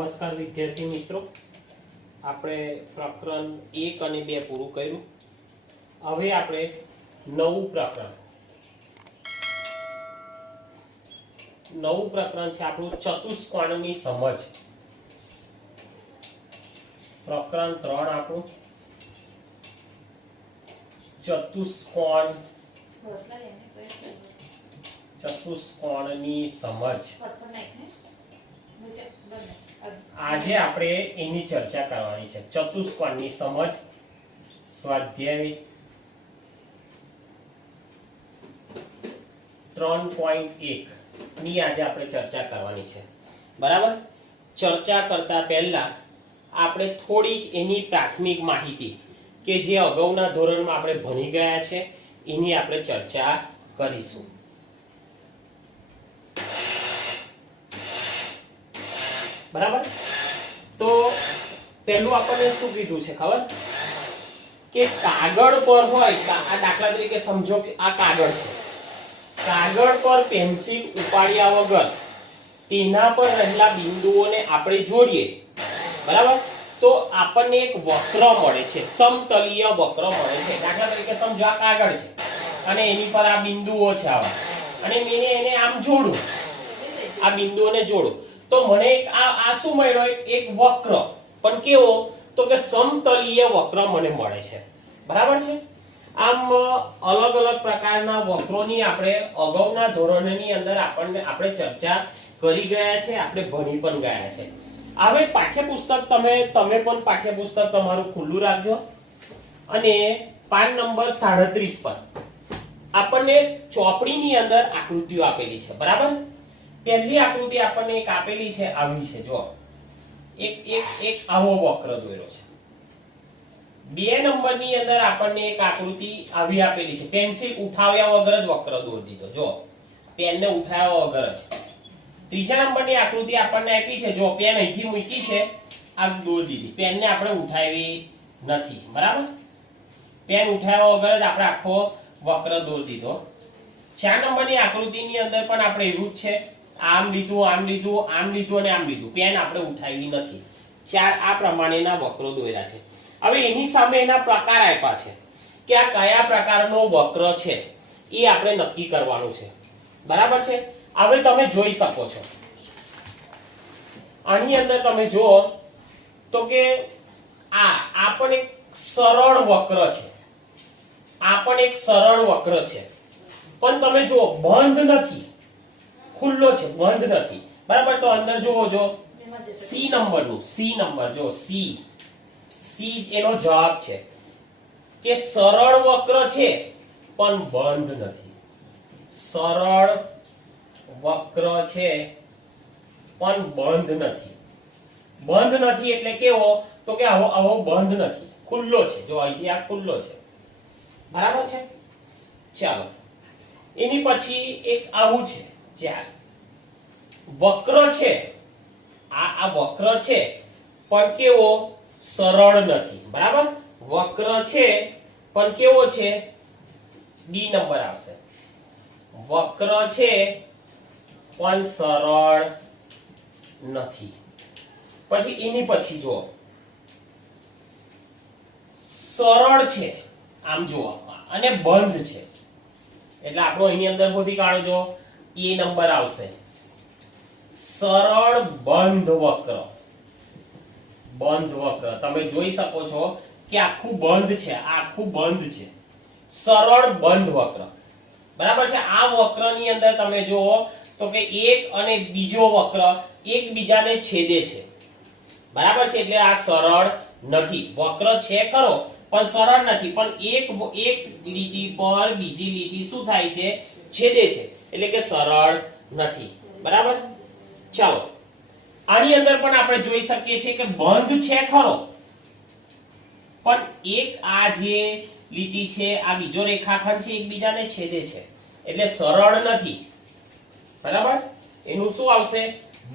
નમસ્કાર વિદ્યાર્થી મિત્રો, આપણે પ્રકરણ 1 અને 2 પૂરું કર્યું. હવે આપણે નવું પ્રકરણ છે આપણું ચતુષ્કોણની સમજ. પ્રકરણ 3 આપણું ચતુષ્કોણની સમજ. આજે આપણે એની ચર્ચા કરવાની છે. ચતુષ્કોણની સમજ સ્વાધ્યાય 3.1 ની આજે આપણે ચર્ચા કરવાની છે. બરાબર. ચર્ચા કરતા પહેલા આપણે થોડીક એની પ્રાથમિક માહિતી કે જે અગાઉના ધોરણમાં આપણે ભણી ગયા છે એની આપણે ચર્ચા કરીશું. બરાબર. તો પહેલું આપણને શું કીધું છે ખબર કે કાગળ પર હોય, આ દાખલા તરીકે સમજો કે આ કાગળ છે. કાગળ પર પેન્સિલ ઉપાડ્યા વગર તેના પર રહેલા બિંદુઓને આપણે જોડીએ, બરાબર, તો આપણને એક વક્ર મળે છે, સમતલીય વક્ર મળે છે. દાખલા તરીકે સમજો આ કાગળ છે અને એની પર આ બિંદુઓ છે આવા, અને મેં એને આમ જોડું, આ બિંદુઓને જોડું, તો મને આ શું મળ્યો? એક વક્ર. પણ કેવો? તો કે સમતલીય વક્ર મને મળે છે. બરાબર છે. આમ અલગ અલગ પ્રકારના વક્રોની આપણે અગાઉના ધોરણની અંદર આપણે ચર્ચા કરી ગયા છે, આપણે ભણી પણ ગયા છે. હવે પાઠ્યપુસ્તક તમે પણ પાઠ્યપુસ્તક તમારું ખુલ્લું રાખજો અને પાન નંબર 37 પર આપણને ચોપડીની અંદર આકૃતિઓ આપેલી છે. બરાબર. પહેલી આકૃતિ આપણને એક આપેલી છે, આવી છે. જો એક આવો વક્ર દોર્યો છે. 2 નંબરની અંદર આપણને એક આકૃતિ આવી આપેલી છે. પેન્સિલ ઉઠાવ્યા વગર જ વક્ર દોરી દીધો. જો પેનને ઉઠાવ્યા વગર જ. 3જા નંબરની આકૃતિ આપણને આપી છે. જો પેન અહીંથી મૂકી છે, આ દોરી દીધી. પેનને આપણે ઉઠાવી નથી. બરાબર. પેન ઉઠાવ્યા વગર જ આપણે આખો વક્ર દોરી દીધો. 4 નંબરની આકૃતિની અંદર પણ આપણે એવું જ છે. આમ લીધું, આમ લીધું, આમ લીધું અને આમ લીધું. પેન આપણે ઉઠાવી નથી. 4 આ પ્રમાણેના વક્રો દોર્યા છે. હવે એની સામે એના પ્રકાર આપ્યા છે કે આ કયા પ્રકારનો વક્ર છે એ આપણે નક્કી કરવાનું છે. બરાબર છે. હવે તમે જોઈ શકો છો આની અંદર તમે જુઓ તો કે આ પણ એક સરળ વક્ર છે. આ પણ એક સરળ વક્ર છે, પણ તમે જુઓ બંધ નથી, ખુલ્લો છે, બંધ નથી. બરાબર. તો અંદર જુઓ, જો સી નંબર જો સી એનો જવાબ છે કે સરળ વક્ર છે પણ બંધ નથી. સરળ વક્ર છે પણ બંધ નથી. બંધ નથી એટલે કેવો? તો કે આવો બંધ નથી, ખુલ્લો છે. જો અહીંથી આ ખુલ્લો છે. બરાબર છે. ચાલો, એની પછી એક આવું છે. ચાલ, વક્ર છે, આ વક્ર છે પણ કેવો? સરળ નથી. બરાબર. વક્ર છે પણ કેવો છે? ડી નંબર આવશે. વક્ર છે પણ સરળ નથી. પછી એની પછી જો સરળ છે, આમ જુઓ, અને બંધ છે, એટલે આપણો એની અંદર ગોતી કાઢજો. એ નંબર આવશે. સરળ બંધ વક્ર. બંધ વક્ર તમે જોઈ શકો છો કે આખું બંધ છે, આખું બંધ છે. સરળ બંધ વક્ર. બરાબર છે. આ વક્રની અંદર તમે જુઓ તો કે એક અને બીજો વક્ર એકબીજાને છેદે છે. બરાબર છે. એટલે આ સરળ નથી. વક્ર છે ખરો પણ સરળ નથી. પણ એક લીટી પર બીજી લીટી શું થાય છે? છેદે છે. એટલે કે સરળ નથી. બરાબર. ચાલો, આની અંદર પણ આપણે જોઈ શકીએ છીએ કે બંધ છે ખરો, પણ એક આ જે લીટી છે, આ બીજો રેખાખંડ છે, એકબીજાને છેદે છે, એટલે સરળ નથી. બરાબર. એનું શું આવશે?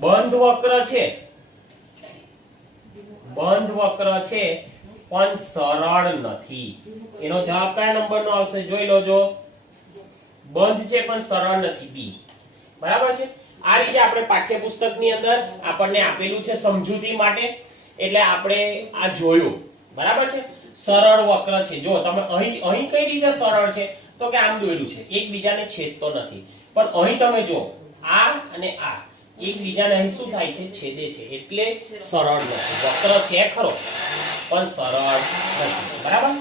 બંધ વક્ર છે. બંધ વક્ર છે પણ સરળ નથી. એનો જવાબ કયા નંબરનો આવશે? જોઈ લોજો. બંધ છે પણ સરળ નથી. બી. બરાબર છે. આ રીતે આપણે પાઠ્યપુસ્તકની અંદર આપણને આપેલું છે સમજૂતી માટે, એટલે આપણે આ જોયું, બરાબર છે. સરળ વક્ર છે. જો તમે અહીં કઈ રીતે સરળ છે, તો કે આમ દોર્યું છે, એકબીજાને છેદતો નથી. પણ અહીં તમે જો આ અને આ એકબીજાને અહીં શું થાય છે, છેદે છે, એટલે સરળ નથી. વક્ર છે ખરો પણ સરળ નથી, બરાબર.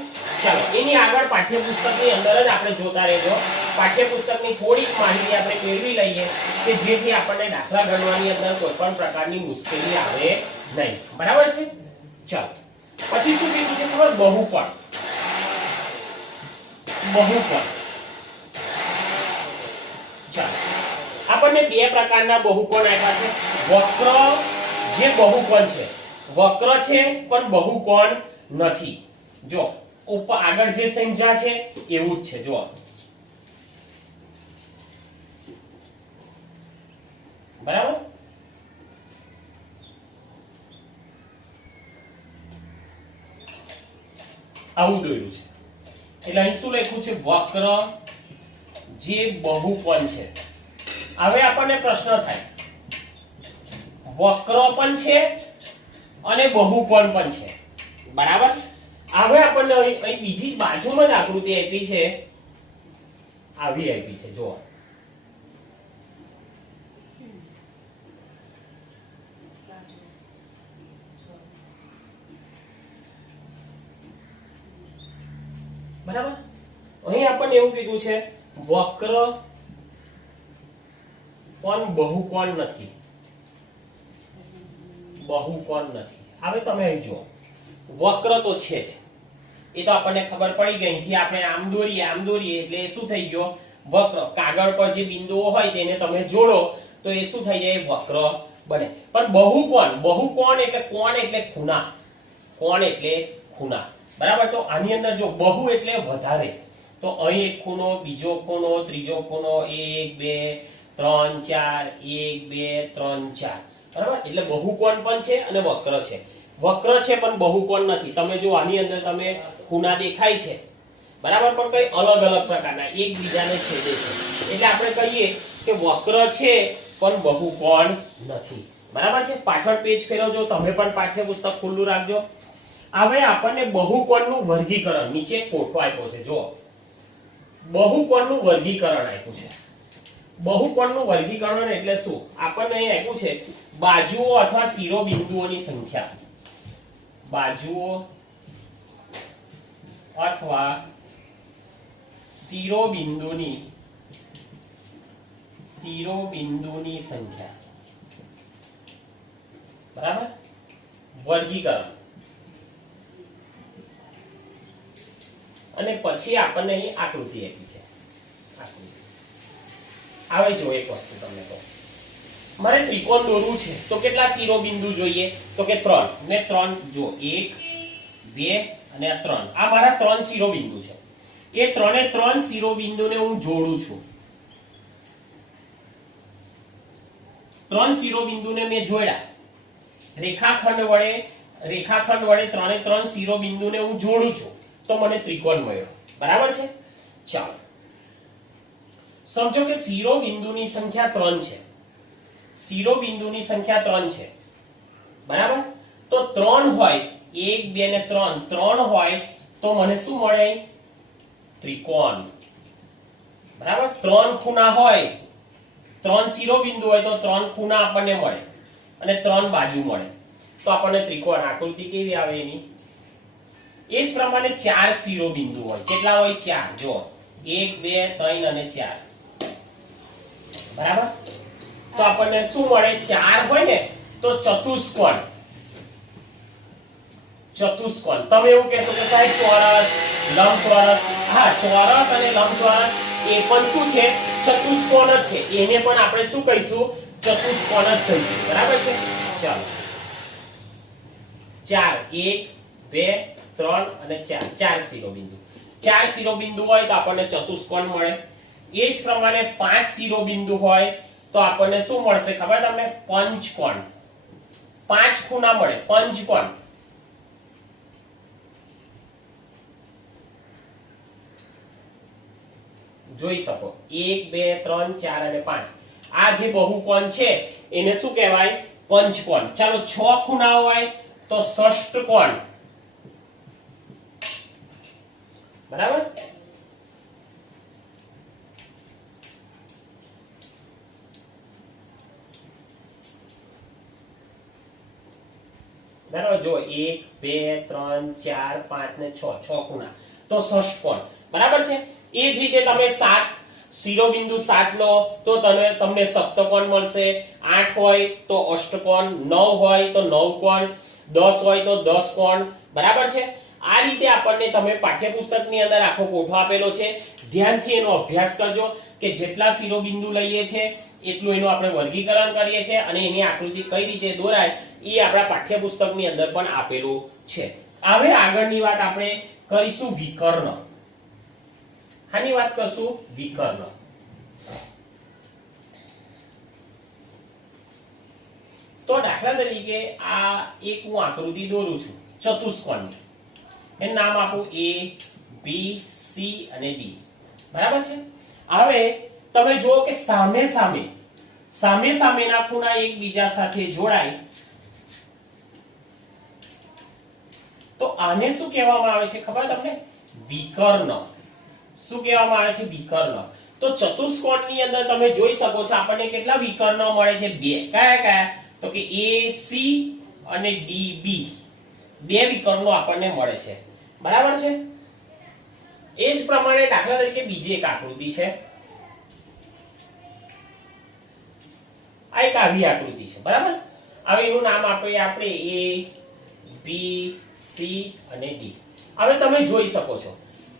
ચાલો એની આગળ પાઠ્યપુસ્તકની અંદર જ આપણે જોતા રહેજો. પાઠ્યપુસ્તકની થોડીક માહિતી આપણે મેળવી લઈએ કે જેથી આપણને દાખલા ગણવાની અંદર કોઈ પણ પ્રકારની મુશ્કેલી આવે નહીં, બરાબર છે. ચાલો પછી શું કીધું છે ખબર, બહુપદ. બહુપદ. ચાલો આપણને બે પ્રકારના બહુકોણ આપ્યા છે. વક્ર જે બહુકોણ છે, વક્ર છે પણ બહુકોણ નથી. જો ઉપર આગળ જે સંખ્યા છે એવું જ છે. જો બરાબર. આવું દોર્યું છે, એટલે અહીં શું લખ્યું છે, વક્ર જે બહુકોણ છે. હવે આપણને પ્રશ્ન થાય, વક્ર પણ છે અને બહુકોણ પણ છે, બરાબર. હવે આપણને અહીં બીજી બાજુમાં જ આકૃતિ આપી છે, આવી આપી છે. જો બરાબર. અહીં આપણને એવું કીધું છે, વક્ર પણ બહુકોણ નથી. બહુકોણ નથી. હવે તમે અહીં જુઓ, વક્ર તો છે જ, એ તો આપણને ખબર પડી ગઈ. અહીંથી આપણે આમ દોરીએ એટલે શું થઈ ગયો, વક્ર. કાગળ પર જે બિંદુઓ હોય તેને તમે જોડો તો એ શું થઈ જાય, વક્ર બને. પણ બહુકોણ, બહુકોણ એટલે કોણ એટલે ખૂણા, કોણ એટલે ખૂણા, બરાબર. તો આની અંદર જો બહુ એટલે વધારે, તો અહીં એક ખૂણો, બીજો ખૂણો, ત્રીજો ખૂણો, 1 2 3 4, 1 2 3 4, બરાબર. એટલે બહુકોણ પણ છે અને વક્ર છે. વક્ર છે પણ બહુકોણ નથી. તમે જો આની અંદર તમે ખૂણા દેખાય છે, બરાબર, પણ કઈ અલગ અલગ પ્રકારના એકબીજાને છેદે છે, એટલે આપણે કહીએ કે વક્ર છે પણ બહુકોણ નથી, બરાબર છે. પાછળ પેજ ફેરવજો, તમે પણ પાઠ્યપુસ્તક ખુલ્લું રાખજો. હવે આપણને બહુકોણનું વર્ગીકરણ નીચે કોઠો આપ્યો છે. જો બહુકોણનું વર્ગીકરણ આપ્યું છે. બહુકોણનું વર્ગીકરણ એટલે શું, આપણને અહીં આપ્યું છે બાજુઓ અથવા શિરોબિંદુઓની સંખ્યા. બાજુઓ અથવા શિરોબિંદુની સંખ્યા, બરાબર. વર્ગીકરણ. અને પછી આપણને અહીં આકૃતિ આપી છે. હવે જો એક વસ્તુ તમને કહું, મારે ત્રિકોણ દોરવું છે તો કેટલા શિરોબિંદુ જોઈએ, તો કે 3. મેં 3 જો 1 2 અને 3, આ મારા 3 શિરોબિંદુ છે. એ 3 શિરોબિંદુને હું જોડું છું. 3 શિરોબિંદુને મેં જોડ્યા, રેખાખંડ વડે 3 શિરોબિંદુને હું જોડું છું, તો મને ત્રિકોણ મળ્યો, બરાબર છે. ચાલો સમજો કે શિરોબિંદુની સંખ્યા 3 છે. શિરોબિંદુની સંખ્યા 3 છે, બરાબર. તો 3 હોય, 1 2 ને 3 હોય તો મને શું મળે, ત્રિકોણ, બરાબર. 3 ખૂણા હોય, 3 શિરોબિંદુ હોય તો 3 ખૂણા આપણને મળે અને 3 બાજુ મળે, તો આપણને ત્રિકોણ. આકૃતિ કેવી આવે એની, એ જ પ્રમાણે 4 શિરોબિંદુ હોય. કેટલા હોય, 4. જો 1 2 3 અને 4, બરાબર. તો આપણને શું મળે, 4 હોય ને તો ચતુષ્કોણ. તમે એવું કહેશો કે સાહેબ ચોરસ, લંબચોરસ. હા, ચોરસ અને લંબચોરસ એ પણ શું છે, ચતુષ્કોણ જ છે. એને પણ આપણે શું કહીશું, ચતુષ્કોણ જ કહીશું, બરાબર છે. ચાલો 4 1 2 3 અને 4, 4 શિરોબિંદુ. 4 શિરોબિંદુ હોય તો આપણને ચતુષ્કોણ મળે. એ જ પ્રમાણે 5 શિરોબિંદુ હોય તો આપણને શું મળશે ખબર તમને, પંચકોણ. 5 ખૂણા મળે, પંચકોણ. જોઈ શકો 1 2 3 4 અને 5, આ જે બહુકોણ છે એને શું કહેવાય? પંચકોણ. ચાલો 6 ખૂણા હોય તો ષષ્ઠકોણ. બરાબર? બરાબર, જો 1 2 3 4 5 ને 6 ખૂણા તો ષષ્ઠકોણ. બરાબર છે. એ જ રીતે તમે 7 શિરોબિંદુ 7 લો તો તમને સપ્તકોણ મળશે. 8 હોય તો અષ્ટકોણ, 9 હોય તો નવકોણ, 10 હોય તો 10 કોણ. બરાબર છે. આ રીતે આપણને તમે પાઠ્યપુસ્તકની અંદર આખો કોઠો આપેલો છે. ધ્યાનથી એનો અભ્યાસ કરજો કે જેટલા શિરોબિંદુ લઈએ છે એટલું એનું આપણે વર્ગીકરણ કરીએ છીએ અને એની આકૃતિ કઈ રીતે દોરાય એ આપણા પાઠ્યપુસ્તકની અંદર પણ આપેલું છે. હવે આગળની વાત આપણે કરીશું વિકર્ણ. આની વાત કરશું વિકર્ણ. તો દાખલા તરીકે આ એક હું આકૃતિ દોરું છું ચતુષ્કોણની. એનું નામ આપું A B C અને D. બરાબર છે. હવે તમે જુઓ કે સામે સામેના ખૂણા એકબીજા સાથે જોડાય તો આને શું કહેવામાં આવે છે ખબર તમને? વિકર્ણ. શું કહેવામાં આવે છે? વિકર્ણ. તો ચતુષ્કોણની અંદર તમે જોઈ શકો છો આપણને કેટલા વિકર્ણો મળે છે? 2. કયા? તો કે AC અને DB. 2 વિકર્ણો આપણને મળે છે. બરાબર છે. એ જ પ્રમાણે દાખલા તરીકે બીજી એક આકૃતિ છે. આ એક આવી આકૃતિ છે. બરાબર. હવે એનું નામ આપણે A B C અને D. હવે તમે જોઈ શકો છો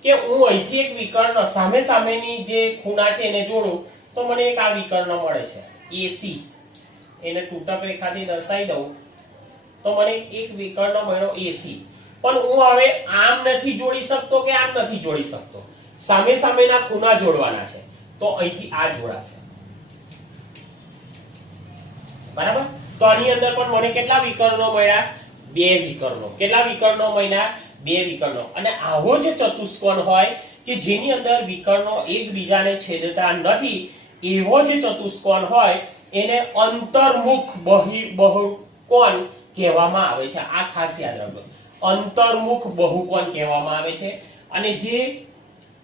કે હું અહીંથી એક વિકર્ણ સામેની જે ખૂણા છે એને જોડું તો મને એક આ વિકર્ણ મળે છે AC. એને તૂટક રેખાથી દર્શાવી દઉં તો મને એક વિકર્ણ મળ્યો AC. પણ હું હવે આમ નથી જોડી શકતો કે આમ નથી જોડી શકતો. સામેના ખૂણા જોડવાના છે તો અહીંથી આ જોડાશે. બરાબર. તો આની અંદર પણ મને કેટલા વિકર્ણો મળ્યા? 2 વિકર્ણો. કેટલા વિકર્ણો મળ્યા? 2 વિકર્ણો. અને આવો જ ચતુષ્કોણ હોય કે જેની અંદર વિકર્ણો એકબીજાને છેદતા નથી એવો જે ચતુષ્કોણ હોય એને અંતર્મુખ બહુકોણ કહેવામાં આવે છે. આ ખાસ યાદ રાખજો. અંતર્મુખ બહુકોણ કહેવામાં આવે છે. અને જે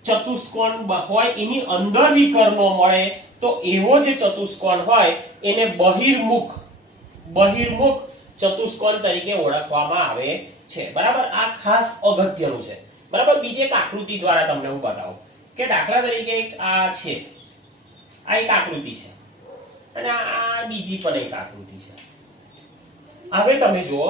ચતુષ્કોણ હોય એની અંદર વિકર્ણો મળે તો એવો જે ચતુષ્કોણ હોય એને બહિર્મુખ ચતુષ્કોણ તરીકે ઓળખવામાં આવે છે. બરાબર. આ ખાસ અગત્યનું છે. બરાબર. બીજી એક આકૃતિ દ્વારા તમને હું બતાવું કે દાખલા તરીકે આ છે, આ એક આકૃતિ છે અને આ બીજી પણ એક આકૃતિ છે. હવે તમે જુઓ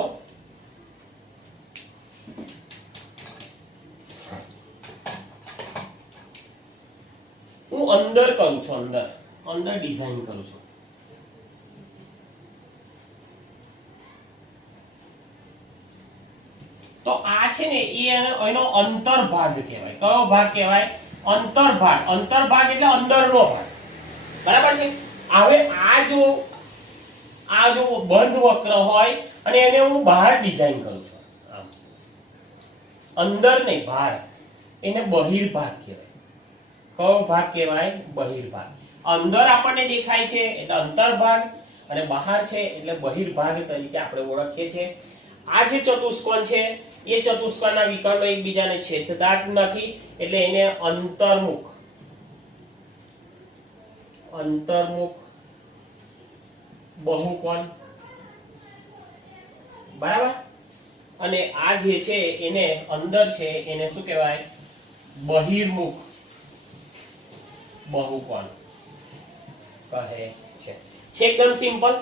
હું અંદર કરું છું, અંદર ડિઝાઇન કરું છું. તો આ છે ને એનો અંતર્ભાગ કહેવાય. કયો ભાગ કહેવાય? અંતર્ભાગ એટલે અંદરનો ભાગ. બરાબર છે. હવે આ જો બંધ વક્ર હોય અને એને હું બહાર ડિઝાઇન કરું છું, આમ અંદર નહીં બહાર, એને બહિર્ભાગ કહેવાય. કયો ભાગ કહેવાય? બહિર્ભાગ. અંદર આપણને દેખાય છે એટલે અંતર્ભાગ અને બહાર છે એટલે બહિર્ભાગ તરીકે આપણે ઓળખીએ છીએ. આ જે ચતુષ્કોણ છે એ ચતુષ્કોણના વિકર્ણો એકબીજાને છેદતા નથી એટલે એને અંતર્મુખ બહુકોણ. બરાબર. અને આ જે છે એને અંદર છે એને શું કહેવાય? બહિર્મુખ બહુકોણ કહે છે. એકદમ સિમ્પલ.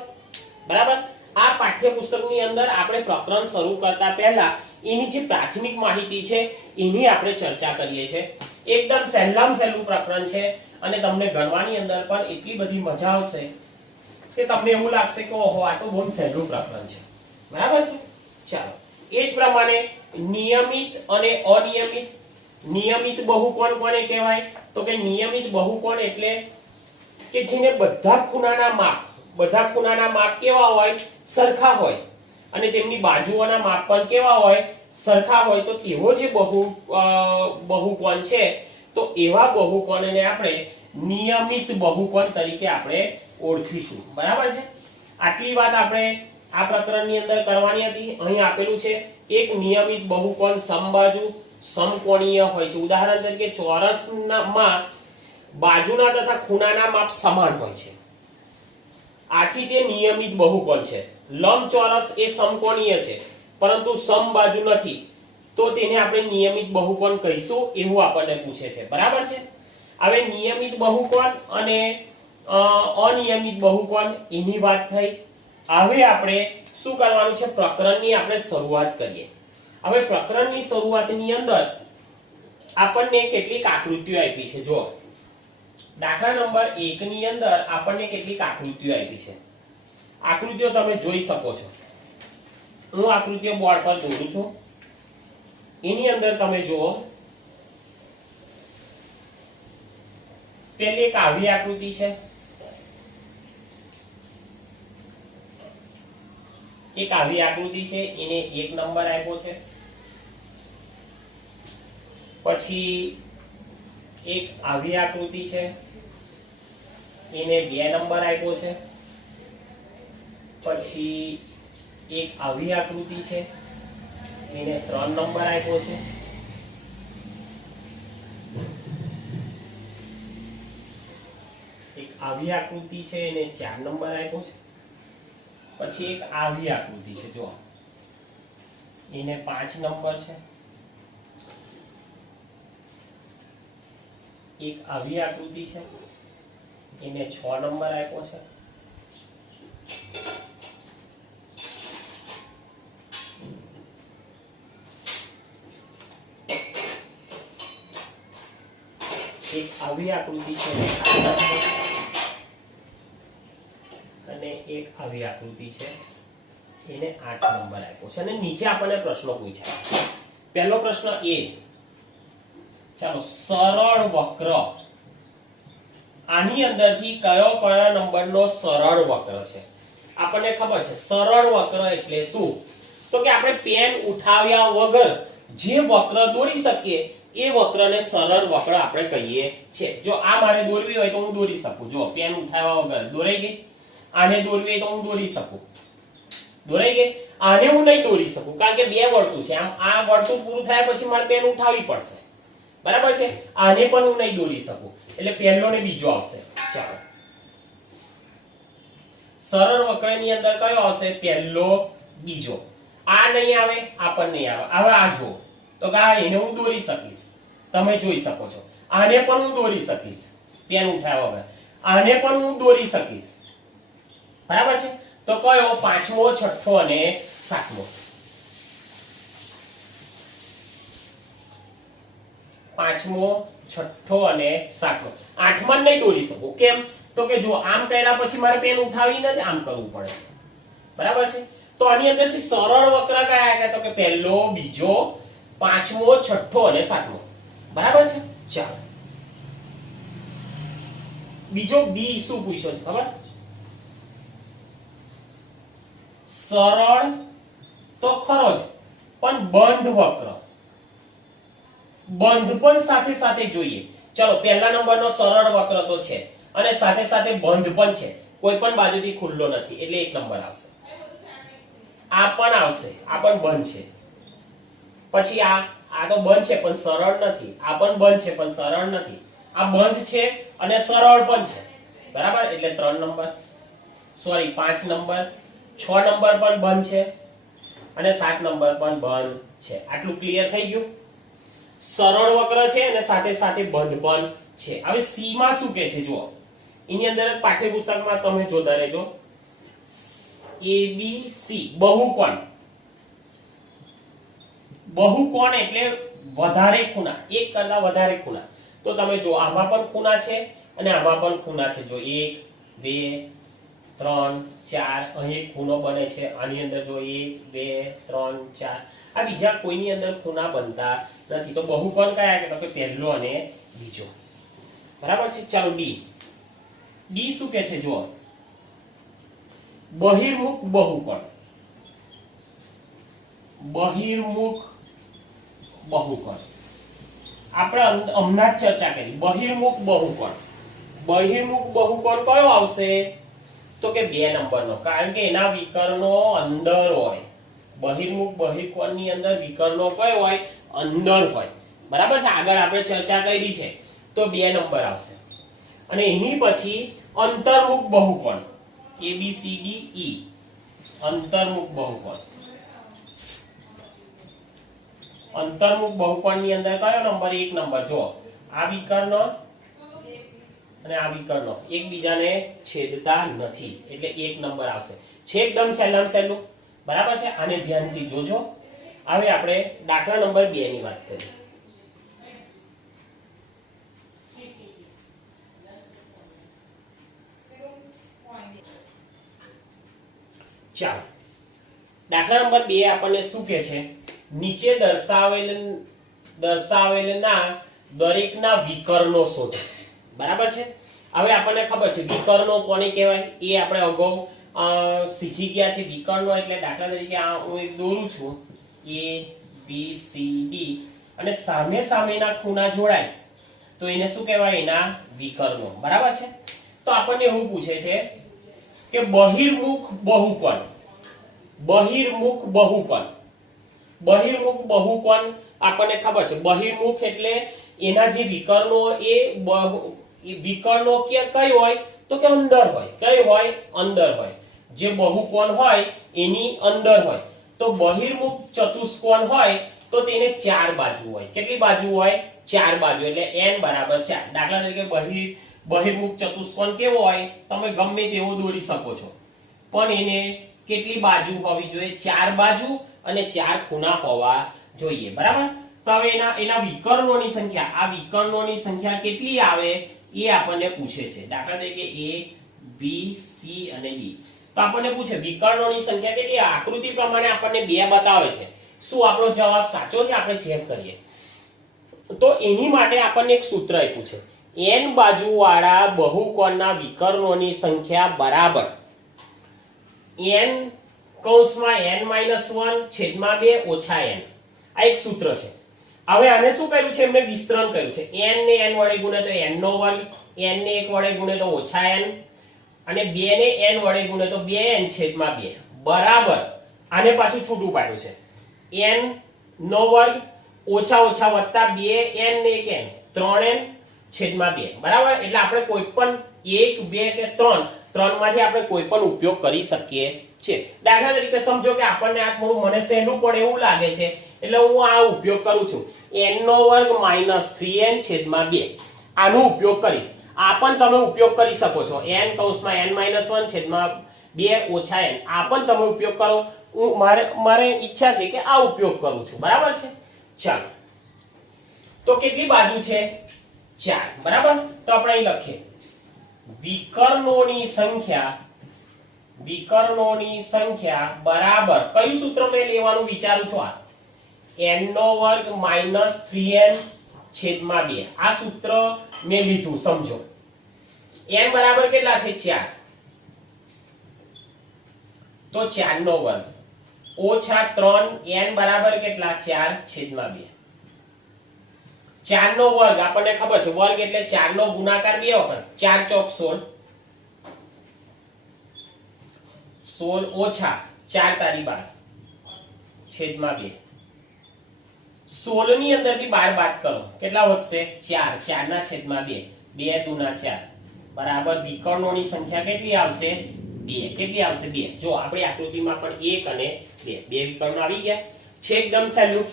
બરાબર. આ પાઠ્યપુસ્તકની અંદર આપણે પ્રકરણ શરૂ કરતા પહેલા એની જે પ્રાથમિક માહિતી છે એની આપણે ચર્ચા કરીએ છીએ. એકદમ સહેલું પ્રકરણ છે અને તમને ગણવાની અંદર પણ એટલી બધી મજા આવશે કે તમને એવું લાગશે કે ઓહો આ તો બહુ સહેલું પ્રકરણ છે. બરાબર છે. ચાલો. એ જ પ્રમાણે નિયમિત અને અનિયમિત. નિયમિત બહુકોણ કોને કહેવાય? તો કે નિયમિત બહુકોણ એટલે કે જેને બધા ખૂણાના માપ કેવા હોય? સરખા હોય અને તેમની બાજુઓના માપ પણ કેવા હોય? સરખા હોય. તો તેવો જે બહુકોણ છે તો એવા બહુકોણને આપણે નિયમિત બહુકોણ તરીકે આપણે ઓળખીશું. બરાબર છે. આટલી વાત આપણે આ પ્રકરણની અંદર કરવાની હતી. અહીં આપેલું છે એક નિયમિત બહુકોણ સમબાજુ સમકોણીય હોય છે. ઉદાહરણ તરીકે ચોરસમાં બાજુના તથા ખૂણાના માપ સમાન હોય છે, આથી તે નિયમિત બહુકોણ છે. લંબચોરસ એ સમકોણીય છે પરંતુ સમબાજુ નથી, તો તેને આપણે નિયમિત બહુકોણ કહીશું એવું આપણને પૂછે છે. બરાબર છે. હવે નિયમિત બહુકોણ અને અનિયમિત બહુકોણ એની વાત થઈ. હવે આપણે શું કરવાનું છે, પ્રકરણની આપણે શરૂઆત કરીએ. હવે પ્રકરણની શરૂઆતની અંદર આપણને કેટલીક આકૃતિઓ આપી છે. જો દાખલા નંબર 1 ની અંદર આપણને કેટલીક આકૃતિઓ આપી છે. આકૃતિઓ તમે જોઈ શકો છો. હું આકૃતિઓ બોર્ડ પર દોરું છું. એની અંદર તમે જુઓ, પહેલી એક આવી આકૃતિ છે, એક આવી આકૃતિ છે, એને 1 નંબર આપ્યો છે. પછી એક આવી આકૃતિ છે, એને 2 નંબર આપ્યો છે. પછી એક આવી આકૃતિ છે, એને 3 નંબર આપ્યો છે. એક આવી આકૃતિ છે, એને 4 નંબર આપ્યો છે. પછી એક આવી આકૃતિ છે, જો એને 5 નંબર છે. એક આવી આકૃતિ છે, એને 6 નંબર આપ્યો છે. એક આવી આકૃતિ છે અને એક આવી આકૃતિ છે, એને 8 નંબર આપ્યો છે. અને નીચે આપણને પ્રશ્નો પૂછ્યા. પહેલો પ્રશ્ન એ, ચાલો, સરળ વક્ર, આની અંદરથી કયો નંબરનો સરળ વક્ર છે? આપણને ખબર છે સરળ વક્ર એટલે શું, તો કે આપણે પેન ઉઠાવ્યા વગર જે વક્ર દોરી શકીએ એ વક્રને સરળ વક્ર આપણે કહીએ છીએ. જો આ મારે દોરવી હોય તો હું દોરી શકું. જો પેન ઉઠાવ્યા વગર દોરાઈ ગઈ. આને દોરવી હોય તો હું દોરી શકું, દોરાઈ ગઈ. આને હું નહીં દોરી શકું કારણ કે 2 વર્તુળ છે. આમ આ વર્તુળ પૂરું થાય પછી મારે પેન ઉઠાવવી પડશે. બરાબર છે. આને પણ હું નહીં દોરી શકું, એટલે પહેલો ને બીજો આવશે. ચાલો, સરળ વક્રની અંદર કયો આવશે? પહેલો, બીજો. આ નહીં આવે, આ પણ નહીં આવે. હવે આ જો, તો કે એને હું દોરી શકીશ, તમે જોઈ શકો છો. આને પણ હું દોરી શકીશ પેન ઉઠાવ્યા વગર. આને પણ હું દોરી શકીશ. બરાબર છે. તો કયો? 5મો, 6થો અને 7મો. 5મો, 6થો અને 7મો. 8માં નહીં દોરી શકું. કેમ? તો કે જો આમ કર્યા પછી મારે પેન ઉઠાવીને જ આમ કરવું પડે. બરાબર છે. તો આની અંદર સરળ વક્ર કયા હતા? તો કે પહેલો, બીજો, 5મો, 6થો અને 7મો. બરાબર છે. ચાલો, બીજો બી શું પૂછ્યો છે ખબર? સરળ તો ખરો જ, પણ બંધ વક્ર. બંધ પણ સાથે સાથે જોઈએ. ચલો, પહેલા નંબરનો સરળ વક્ર તો છે અને સાથે સાથે બંધ પણ છે, કોઈ પણ બાજુથી ખુલ્લો નથી, એટલે 1 નંબર આવશે. આ પણ આવશે, આ પણ બંધ છે. પછી આ તો બંધ છે પણ સરળ નથી. આ પણ બંધ છે પણ સરળ નથી. આ બંધ છે અને સરળ પણ છે. બરાબર, એટલે 3 નંબર, સોરી 5 નંબર. 6 નંબર પણ બંધ છે અને 7 નંબર પણ બંધ છે. આટલું ક્લિયર થઈ ગયું? સરળ વક્ર છે અને સાથે સાથે બંધ પણ છે. હવે સી માં શું કહે છે જુઓ. એની અંદર પાઠ્યપુસ્તકમાં તમે જોતા રહેજો. ABC બહુકોણ. બહુકોણ એટલે વધારે ખૂણા, એક કરતા વધારે ખૂણા. તો તમે જો આમાં પણ ખૂણા છે અને આમાં પણ ખૂણા છે. જો 1, 2, 3, 4 અહીં એક ખૂણો બને છે. આની અંદર જો 1, 2, 3, 4 આ બીજા કોઈની અંદર ખૂણા બનતા નથી. તો બહુકોણ કયા? કે પહેલો અને બીજો. બરાબર છે. ચાલો, ડી શું કે છે જુઓ. બહિર્મુખ બહુકોણ. બહિર્મુખ બહુકોણ આપણે હમણાં જ ચર્ચા કરી. બહિર્મુખ બહુકોણ. બહિર્મુખ બહુકોણ કયો આવશે? તો કે 2 નંબરનો, કારણ કે એના વિકર્ણો અંદર હોય. બહિર્મુખ બહિર્કોણની અંદર વિકર્ણો કયો હોય? અંદર હોય. બરાબર છે, આગળ આપણે ચર્ચા કરી છે. તો 2 નંબર આવશે. અને એની પછી અંતર્મુખ બહુકોણ ABCDE, અંતર્મુખ બહુકોણ. અંતર્મુખ બહુકોણની અંદર કયો નંબર? 1 નંબર. જો આ વિકર્ણ અને આ વિકર્ણ એકબીજાને છેદતા નથી, એટલે 1 નંબર આવશે. છે એકદમ સહેલામ સહેલું. બરાબર છે, આને ધ્યાનથી જોજો. હવે આપણે દાખલા નંબર 2 ની વાત કરીએ. ચાલો, દાખલા નંબર 2 આપણને શું કહે છે? નીચે દર્શાવેલના દરેકના વિકર્ણો શોધો. બરાબર છે. હવે આપણને ખબર છે વિકર્ણો કોને કહેવાય, એ આપણે અગાઉ શીખી ગયા છે. વિકર્ણો એટલે દાખલા તરીકે આ હું એક દોરું છું, ABCD, અને સામે સામેના ખૂણા જોડાય તો એને શું કહેવાય? એના વિકર્ણો. બરાબર છે. તો આપણને એવું પૂછે છે કે બહિર્મુખ બહુકોણ, બહિર્મુખ બહુકોણ, બહિર્મુખ બહુકોણ આપણને ખબર છે. બહિર્મુખ એટલે એના જે વિકર્ણો એ વિકર્ણો કઈ હોય? તો કે અંદર હોય. કઈ હોય? અંદર હોય. જે બહુકોણ હોય એની અંદર હોય. તો બહિર્મુખ ચતુષ્કોણ હોય તો તેને 4 બાજુ હોય. કેટલી બાજુ હોય? 4 બાજુ. એટલે n બરાબર 4. દાખલા તરીકે બહિર્મુખ ચતુષ્કોણ કેવો હોય? તમે ગમે તેવો દોરી શકો છો, પણ એને કેટલી બાજુ હોવી જોઈએ? 4 બાજુ અને 4 ખૂણા હોવા જોઈએ. બરાબર. તો હવે એના વિકર્ણોની સંખ્યા, આ વિકર્ણોની સંખ્યા કેટલી આવે એ આપણને પૂછે છે. દાખલા તરીકે A, B, C અને D. તો આપણને પૂછે વિકર્ણોની સંખ્યા કેટલી? આકૃતિ પ્રમાણે આપણને 2 બતાવે છે. શું આપણો જવાબ સાચો છે? આપણે ચેક કરીએ. તો એની માટે આપણને એક સૂત્ર આપ્યું છે. n બાજુવાળા બહુકોણના વિકર્ણોની સંખ્યા બરાબર n કૌંસમાં n-1/2 ઓછા n. આ એક સૂત્ર છે. હવે આને શું કર્યું છે? એમને વિસ્તરણ કર્યું છે. n ને n વડે ગુણે તો n નો વર્ગ, n ને 1 વડે ગુણે તો ઓછા n, અને 2 ને n વડે ગુણે તો 2n/2 બરાબર. આને પાછું છૂટું પાડ્યું છે. n નો વર્ગ ઓછા ઓછા વત્તા 2n ને 1n 3n/2 બરાબર. એટલે આપણે કોઈ પણ 1, 2 કે 3 માંથી આપણે કોઈ પણ ઉપયોગ કરી શકીએ છે. દાખલા તરીકે સમજો કે આપણને આ થોડું મને સહેલું પડે એવું લાગે છે, એટલે હું આ ઉપયોગ કરું છું. n નો વર્ગ -3n/2 આનો ઉપયોગ કરીશ. આ પણ તમે ઉપયોગ કરી શકો છો. n કૌંસમાં n-1/2 ઓછા n આ પણ તમે ઉપયોગ કરો. હું મારે ઈચ્છા છે કે આ ઉપયોગ કરું છું. બરાબર છે. ચાલો, તો કેટલી બાજુ છે? 4. બરાબર. તો આપણે અહીં લખીએ વિકર્ણોની સંખ્યા બરાબર કયું સૂત્ર મેં લેવાનું વિચારું છું? આ n નો વર્ગ -3n/2 આ સૂત્ર મેં લીધું. સમજો n બરાબર કેટલા છે? 4. તો 4 નો વર્ગ ઓછા 3n બરાબર કેટલા? 4/2. 4 નો વર્ગ આપણને ખબર છે, વર્ગ એટલે 4 નો ગુણાકાર 2 વખત. 4 ચોક 16 ઓછા 4 તારી 12/2. 16 ની અંદરથી 12 બાદ કરો, કેટલા વધશે? 4. 4/2 2 દુના 4 બરાબર. વિકર્ણોની સંખ્યા કેટલી આવશે? 2. કેટલી આવશે? 2. જો આપણી આકૃતિમાં પણ 1 અને 2 વિકર્ણો આવી ગયા છે. એકદમ સહેલું.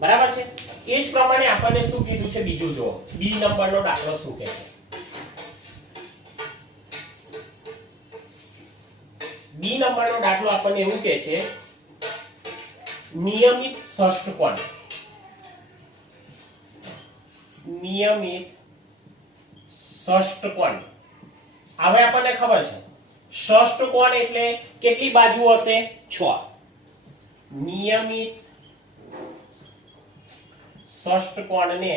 બરાબર છે. એ જ પ્રમાણે આપણને શું કીધું છે બીજું? જો B નંબરનો દાખલો શું કહે છે? B નંબરનો દાખલો આપણને એવું કહે છે નિયમિત ષષ્ઠકોણ. નિયમિત ષષ્ઠકોણ. હવે આપણને ખબર છે ષષ્ઠકોણ એટલે કેટલી બાજુ હશે? 6. નિયમિત ષષ્ઠકોણને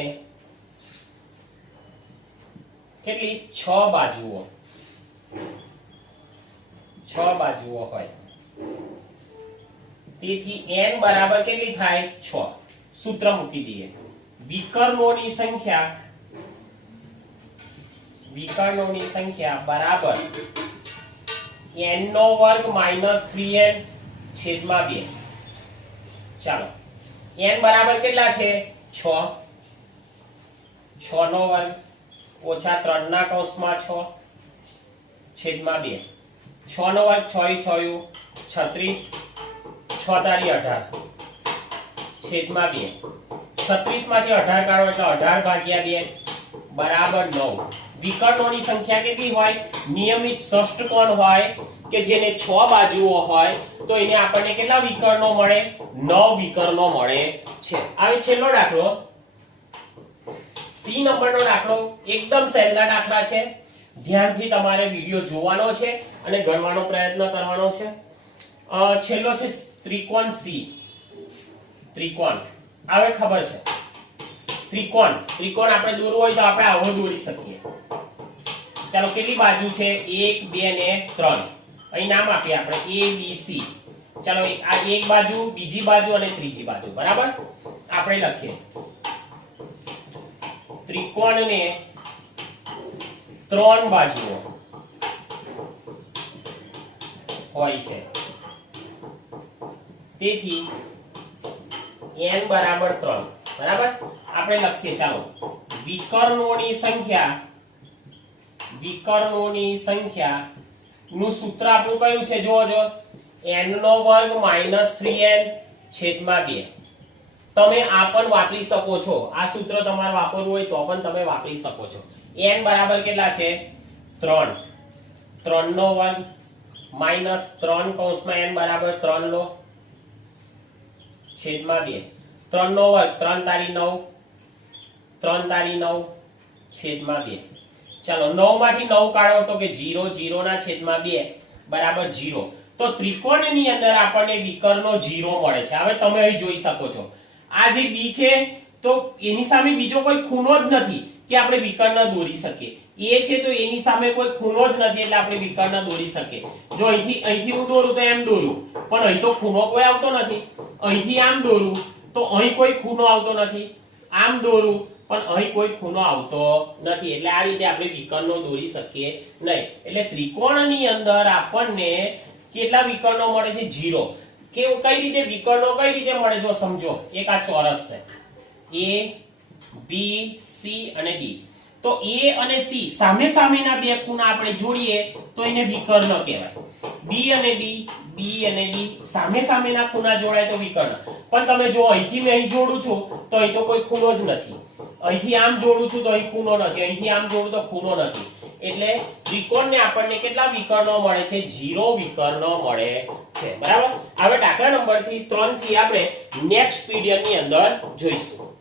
કેટલી? 6 બાજુઓ. 6 બાજુઓ હોય. તેથી n બરાબર કેટલી થાય? 6. સૂત્ર મૂકી દઈએ. વિકર્ણોની સંખ્યા બરાબર n નો વર્ગ માઈનસ 3n છેદમાં 2. ચાલો n બરાબર કેટલા છે 6. 6 નો વર્ગ ઓછા 3 ના કૌંસમાં 6 છેદમાં 2. 6 નો વર્ગ 6 6 36 6 તારી 18 છેદમાં 2. 36 માંથી 18 કાઢો એટલે 18 ભાગ્યા 2 બરાબર 9. વિકર્ણોની સંખ્યા કેટલી હોય? નિયમિત ષષ્ટકોણ હોય કે જેને 6 બાજુઓ હોય તો એને આપણને કેટલા વિકર્ણો મળે? 9 વિકર્ણો મળે છે. હવે છેલ્લો દાખલો સી નંબરનો દાખલો એકદમ સહેલા દાખલા છે. ધ્યાનથી તમારે વિડિયો જોવાનો છે અને ગણવાનો પ્રયત્ન કરવાનો છે. છેલ્લો છે ત્રિકોણ સી. ત્રિકોણ હવે ખબર છે ત્રિકોણ આપણે દોરવો હોય તો આપણે આવો દોરી શકીએ. ચાલો કેટલી બાજુ છે? 1 2 ને 3. અહીં નામ આપીએ આપણે A B C. ચાલો આ એક બાજુ, બીજી બાજુ અને ત્રીજી બાજુ. બરાબર આપણે લખીએ ત્રિકોણને 3 બાજુઓ હોય છે. તેથી n બરાબર 3. બરાબર આપણે લખીએ. ચાલો વિકર્ણોની સંખ્યા નું સૂત્ર આપણું કયું છે? જોજો n નો વર્ગ માઈનસ 3n છેદમાં 2. તમે આ પણ વાપરી શકો છો. આ સૂત્ર તમારે વાપરવું હોય તો પણ તમે વાપરી શકો છો. n બરાબર કેટલા છે 3. 3 નો વર્ગ માઈનસ 3 કૌંસમાં n બરાબર 3 લો છેદમાં 2. 3 નો વર્ગ 3 તારી 9 3 તારી 9 છેદમાં 2. ચાલો 9 માંથી 9 કાઢો તો કે 0 0 ના છેદમાં 2 બરાબર 0. તો ત્રિકોણની અંદર આપણને વિકર્ણો 0 મળે છે. હવે તમે અહીં જોઈ શકો છો આ જે b છે તો એની સામે બીજો કોઈ ખૂણો જ નથી કે આપણે વિકર્ણ દોરી શકીએ. a છે તો એની સામે કોઈ ખૂણો જ નથી એટલે આપણે વિકર્ણ દોરી શકીએ. જો અહીંથી હું દોરું તો એમ દોરું પણ અહીં તો ખૂણો કોઈ આવતો નથી. અહીંથી આમ દોરું તો અહીં કોઈ ખૂણો આવતો નથી. આમ દોરું પણ અહીં કોઈ ખૂણો આવતો નથી. એટલે આ રીતે આપણે વિકર્ણો દોરી શકીએ નહીં. એટલે ત્રિકોણની અંદર આપણને કેટલા વિકર્ણો મળે છે? 0. કઈ રીતે વિકર્ણો કઈ રીતે મળે? જો સમજો એક આ ચોરસ છે A B C અને D. તો A અને C સામે સામેના બે ખૂણા આપણે જોડીએ તો એને વિકર્ણ કહેવાય. B અને D સામે સામેના ખૂણા જોડાય તો વિકર્ણ. પણ તમે જો અહીંથી મેં અહીં જોડું છું તો અહીં તો કોઈ ખૂણો જ નથી. અહીંથી આમ જોડું છું તો અહીં ખૂણો નથી. અહીંથી આમ જોડું તો ખૂણો નથી. એટલે ત્રિકોણને આપણને કેટલા વિકર્ણો મળે છે? 0 વિકર્ણો મળે છે. બરાબર. હવે દાખલા નંબર 3 થી આપણે નેક્સ્ટ પીરિયડ ની અંદર જોઈશું.